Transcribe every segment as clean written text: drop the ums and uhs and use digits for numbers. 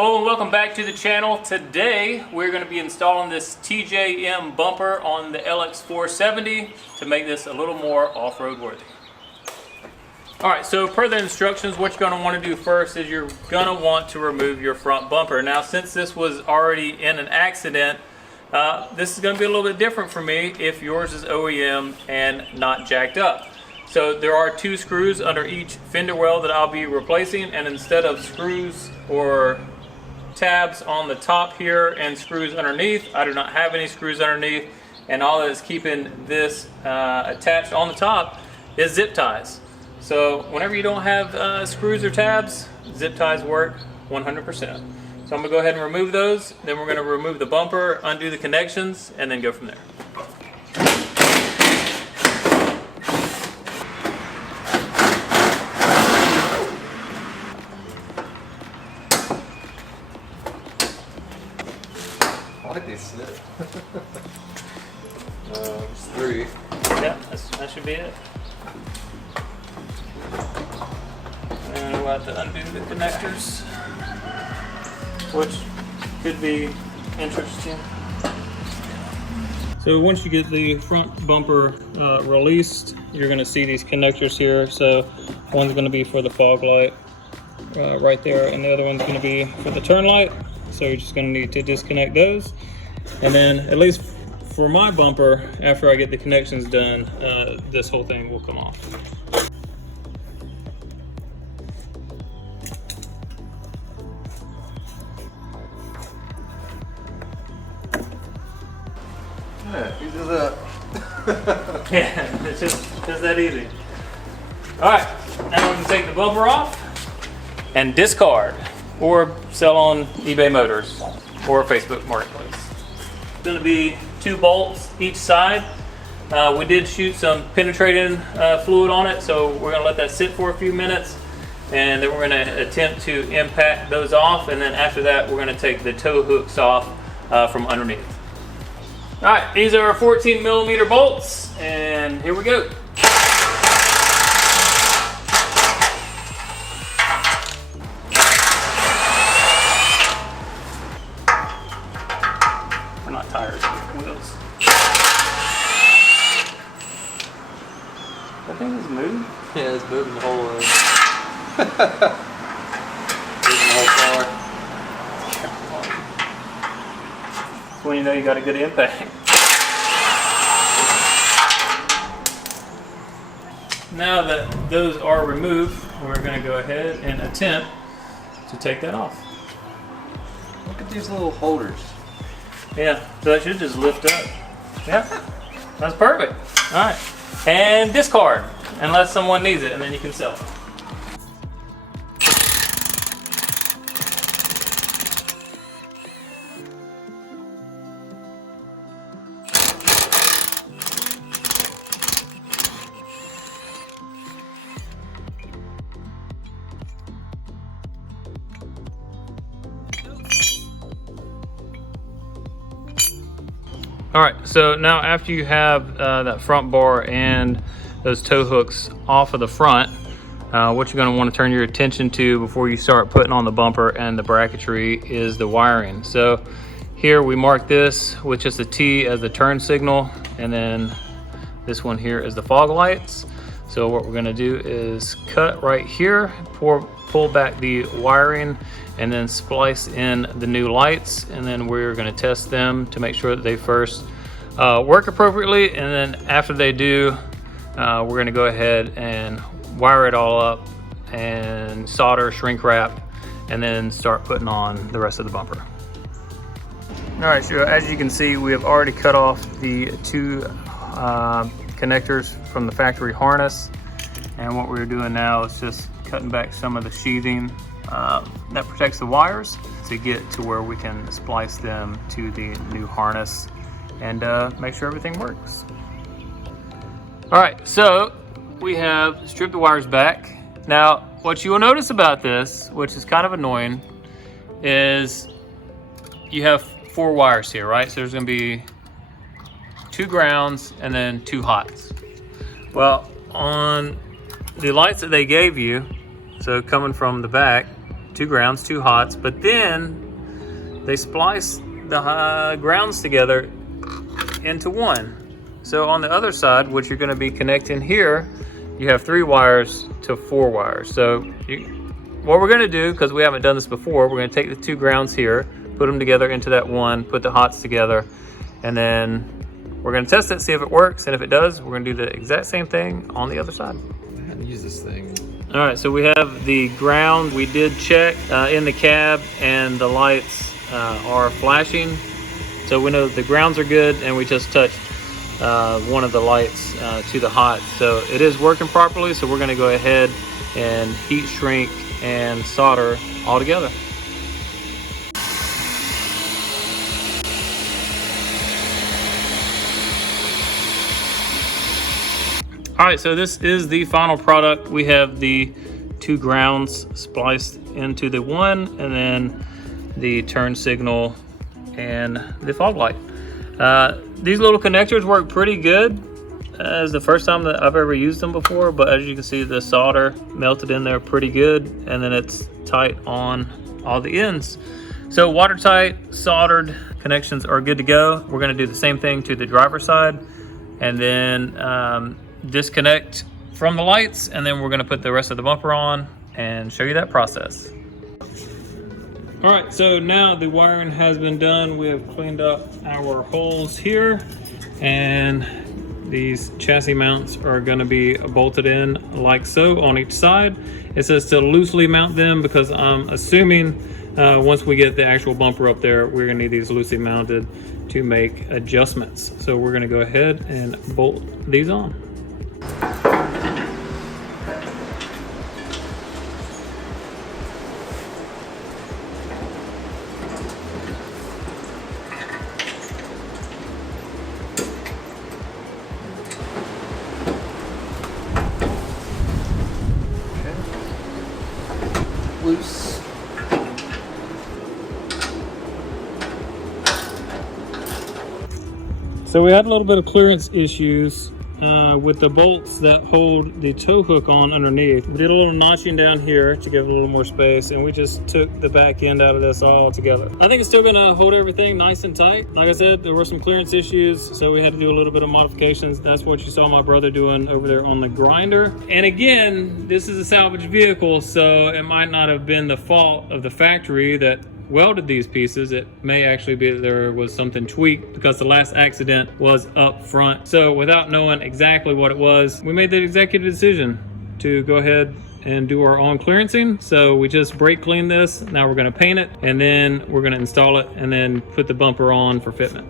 Hello and welcome back to the channel. Today we're going to be installing this TJM bumper on the LX470 to make this a little more off-road worthy. Alright, so per the instructions, what you're going to want to do first is you're going to want to remove your front bumper. Now, since this was already in an accident, this is going to be a little bit different for me if yours is OEM and not jacked up. So there are two screws under each fender well that I'll be replacing, and instead of screws or tabs on the top here and screws underneath, I do not have any screws underneath, and all that is keeping this attached on the top is zip ties. So whenever you don't have screws or tabs, zip ties work 100%. So I'm going to go ahead and remove those, then we're going to remove the bumper, undo the connections, and then go from there. I like these snip. It's 3. Yeah, that should be it. And we'll have to undo the connectors, which could be interesting. So once you get the front bumper released, you're going to see these connectors here. So one's going to be for the fog light right there, and the other one's going to be for the turn light. So you're just going to need to disconnect those. And then, at least for my bumper, after I get the connections done, this whole thing will come off. Yeah, who does that? Yeah, it's just that easy. All right, now we can take the bumper off and discard, or sell on eBay Motors or Facebook Marketplace. It's going to be 2 bolts each side. We did shoot some penetrating fluid on it, so we're going to let that sit for a few minutes, and then we're going to attempt to impact those off, and then after that we're going to take the tow hooks off from underneath. All right, these are 14mm bolts, and here we go. We're not tires, wheels. That thing is moving. Yeah, it's moving the whole way. Moving the whole car. That's when you know you got a good impact. Now that those are removed, we're going to go ahead and attempt to take that off. Look at these little holders. Yeah, so that should just lift up. Yeah, that's perfect. All right, and discard unless someone needs it, and then you can sell it. All right, so now after you have that front bar and those tow hooks off of the front, what you're going to want to turn your attention to before you start putting on the bumper and the bracketry is the wiring. So here we mark this with just a T as the turn signal, and then this one here is the fog lights. So what we're going to do is cut right here, pull back the wiring, and then splice in the new lights, and then we're going to test them to make sure that they first work appropriately, and then after they do, we're going to go ahead and wire it all up and solder, shrink wrap, and then start putting on the rest of the bumper. All right, so as you can see, we have already cut off the 2 connectors from the factory harness, and what we're doing now is just cutting back some of the sheathing that protects the wires to get to where we can splice them to the new harness and make sure everything works. All right, so we have stripped the wires back. Now, what you will notice about this, which is kind of annoying, is you have 4 wires here, right? So there's going to be 2 grounds and then 2 hots. Well, on the lights that they gave you, so coming from the back, 2 grounds, 2 hots, but then they splice the grounds together into one. So on the other side, which you're going to be connecting here, you have 3 wires to 4 wires. So what we're going to do, because we haven't done this before, we're going to take the 2 grounds here, put them together into that one, put the hots together, and then we're going to test it, see if it works, and if it does, we're going to do the exact same thing on the other side. I hadn't used this thing. All right, so we have the ground. We did check in the cab, and the lights are flashing. So we know that the grounds are good, and we just touched one of the lights to the hot. So it is working properly, so we're gonna go ahead and heat shrink and solder all together. All right, so this is the final product. We have the 2 grounds spliced into the one, and then the turn signal and the fog light. These little connectors work pretty good. It's the first time that I've ever used them before, but as you can see, the solder melted in there pretty good, and then it's tight on all the ends. So watertight soldered connections are good to go. We're gonna do the same thing to the driver's side, and then disconnect from the lights, and then we're going to put the rest of the bumper on and show you that process. All right, so now the wiring has been done. We have cleaned up our holes here, and these chassis mounts are going to be bolted in like so on each side. It says to loosely mount them because I'm assuming once we get the actual bumper up there, we're going to need these loosely mounted to make adjustments. So we're going to go ahead and bolt these on. Loose. So we had a little bit of clearance issues with the bolts that hold the tow hook on underneath. We did a little notching down here to give it a little more space, and we just took the back end out of this all together. I think it's still gonna hold everything nice and tight. Like I said, there were some clearance issues, so we had to do a little bit of modifications. That's what you saw my brother doing over there on the grinder. And again, this is a salvage vehicle, so it might not have been the fault of the factory that welded these pieces. It may actually be that there was something tweaked because the last accident was up front. So without knowing exactly what it was, we made the executive decision to go ahead and do our own clearancing. So we just brake cleaned this. Now we're going to paint it, and then we're going to install it and then put the bumper on for fitment.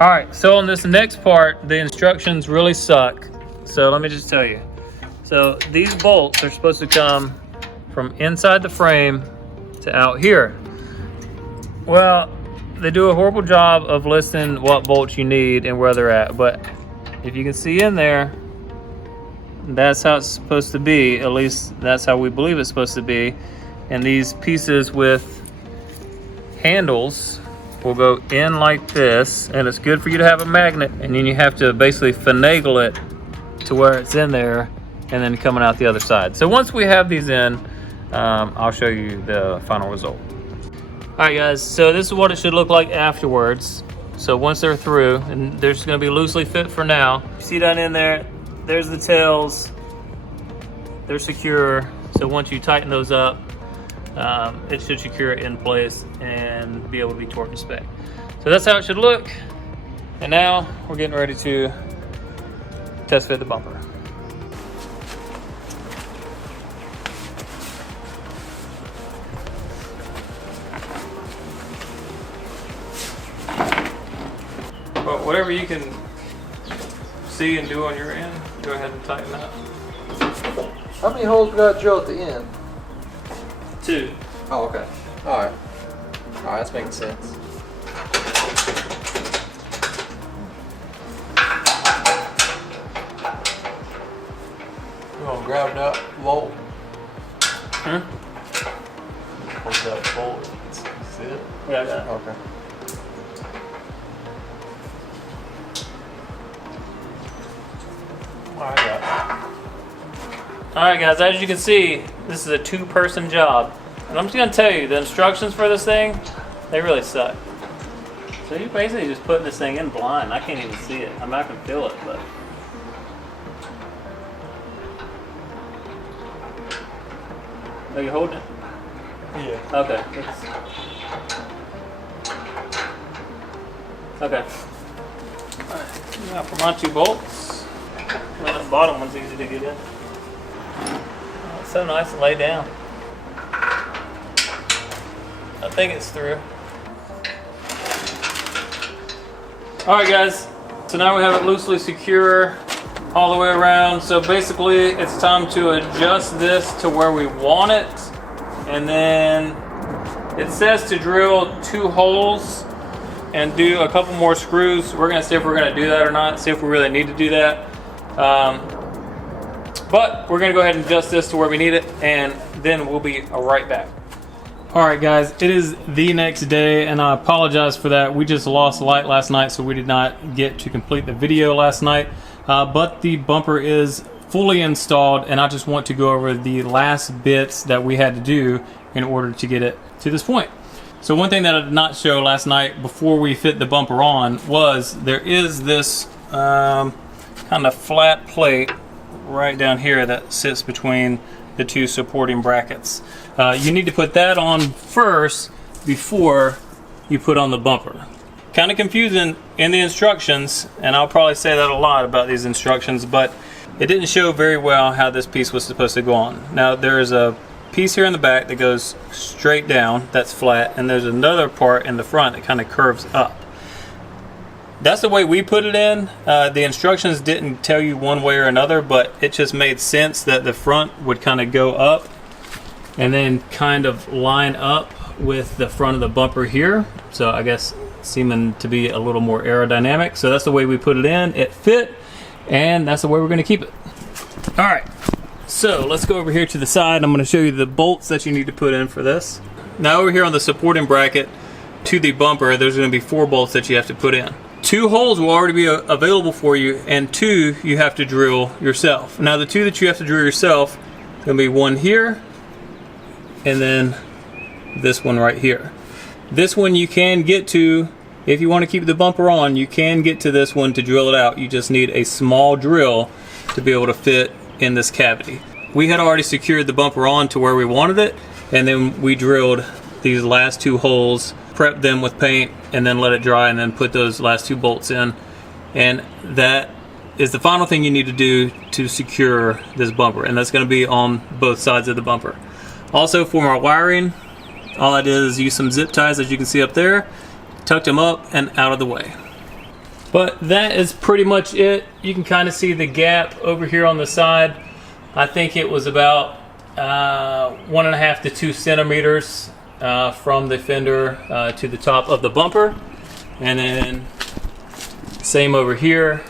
All right, so on this next part, the instructions really suck. So let me just tell you. So these bolts are supposed to come from inside the frame to out here. Well, they do a horrible job of listing what bolts you need and where they're at. But if you can see in there, that's how it's supposed to be. At least that's how we believe it's supposed to be. And these pieces with handles will go in like this, and it's good for you to have a magnet, and then you have to basically finagle it to where it's in there and then coming out the other side. So once we have these in, I'll show you the final result. All right guys, so this is what it should look like afterwards. So once they're through, and they're just gonna be loosely fit for now. You see down in there, there's the tails, they're secure. So once you tighten those up, it should secure it in place and be able to be torqued to spec. So that's how it should look. And now we're getting ready to test fit the bumper. Well, whatever you can see and do on your end, go ahead and tighten that. How many holes we got to drill at the end? 2. Oh, okay. Alright. Alright, that's making sense. You want to grab that bolt? Huh? Hold that bolt. See it? Yeah, I got it. Okay. Alright guys, as you can see, this is a two-person job. And I'm just going to tell you, the instructions for this thing, they really suck. So you're basically just putting this thing in blind. I can't even see it. I'm not going to feel it, but... Are you holding it? Yeah. Okay. Okay. Alright, now for my 2 bolts. Well, the bottom one's easy to get in. Oh, it's so nice to lay down. I think it's through. Alright guys, so now we have it loosely secure all the way around. So basically it's time to adjust this to where we want it. And then it says to drill 2 holes and do a couple more screws. We're gonna see if we're gonna do that or not, see if we really need to do that. But we're gonna go ahead and adjust this to where we need it, and then we'll be right back. Alright guys, it is the next day, and I apologize for that. We just lost light last night, so we did not get to complete the video last night. But the bumper is fully installed, and I just want to go over the last bits that we had to do in order to get it to this point. So one thing that I did not show last night before we fit the bumper on was there is this kind of flat plate right down here that sits between the 2 supporting brackets. You need to put that on first before you put on the bumper. Kind of confusing in the instructions, and I'll probably say that a lot about these instructions, but it didn't show very well how this piece was supposed to go on. Now there's a piece here in the back that goes straight down, that's flat, and there's another part in the front that kind of curves up. That's the way we put it in. The instructions didn't tell you one way or another, but it just made sense that the front would kind of go up and then kind of line up with the front of the bumper here. So I guess seeming to be a little more aerodynamic. So that's the way we put it in. It fit, and that's the way we're going to keep it. All right, so let's go over here to the side. I'm going to show you the bolts that you need to put in for this. Now over here on the supporting bracket to the bumper, there's going to be 4 bolts that you have to put in. 2 holes will already be available for you, and 2 you have to drill yourself. Now the 2 that you have to drill yourself, going to be one here, and then this one right here. This one you can get to, if you want to keep the bumper on, you can get to this one to drill it out. You just need a small drill to be able to fit in this cavity. We had already secured the bumper on to where we wanted it, and then we drilled these last 2 holes, prepped them with paint, and then let it dry, and then put those last 2 bolts in. And that is the final thing you need to do to secure this bumper, and that's going to be on both sides of the bumper. Also, for my wiring, all I did is use some zip ties, as you can see up there, tucked them up and out of the way. But that is pretty much it. You can kind of see the gap over here on the side. I think it was about 1.5 to 2 centimeters from the fender to the top of the bumper. And then same over here.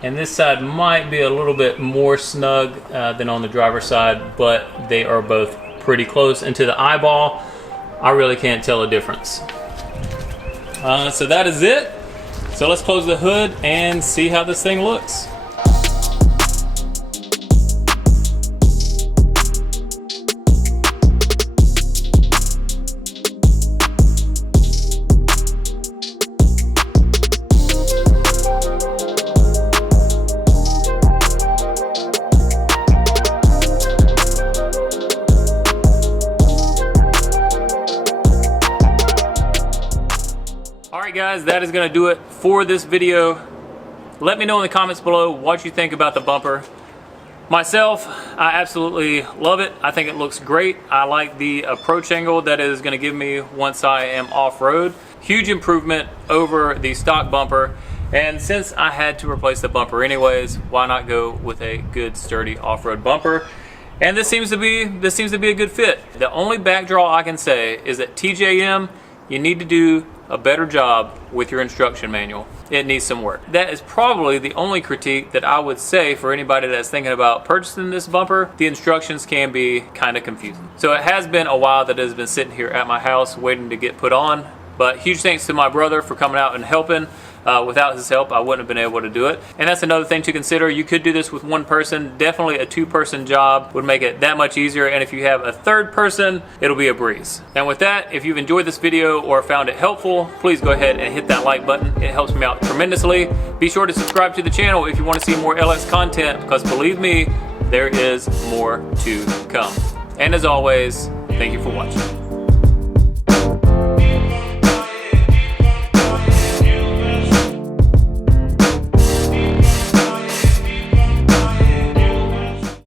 And this side might be a little bit more snug than on the driver's side, but they are both pretty close. And to the eyeball, I really can't tell a difference. So that is it. So let's close the hood and see how this thing looks. Alright guys, that is going to do it for this video. Let me know in the comments below what you think about the bumper. Myself, I absolutely love it. I think it looks great. I like the approach angle that it is going to give me once I am off-road. Huge improvement over the stock bumper. And since I had to replace the bumper anyways, why not go with a good sturdy off-road bumper? And this seems to be a good fit. The only backdraw I can say is that TJM, you need to do a better job with your instruction manual. It needs some work. That is probably the only critique that I would say for anybody that's thinking about purchasing this bumper. The instructions can be kind of confusing. So it has been a while that it has been sitting here at my house waiting to get put on. But huge thanks to my brother for coming out and helping. Without his help, I wouldn't have been able to do it. And that's another thing to consider. You could do this with one person. Definitely a two-person job would make it that much easier. And if you have a third person, it'll be a breeze. And with that, if you've enjoyed this video or found it helpful, please go ahead and hit that like button. It helps me out tremendously. Be sure to subscribe to the channel if you want to see more LX content, because believe me, there is more to come. And as always, thank you for watching.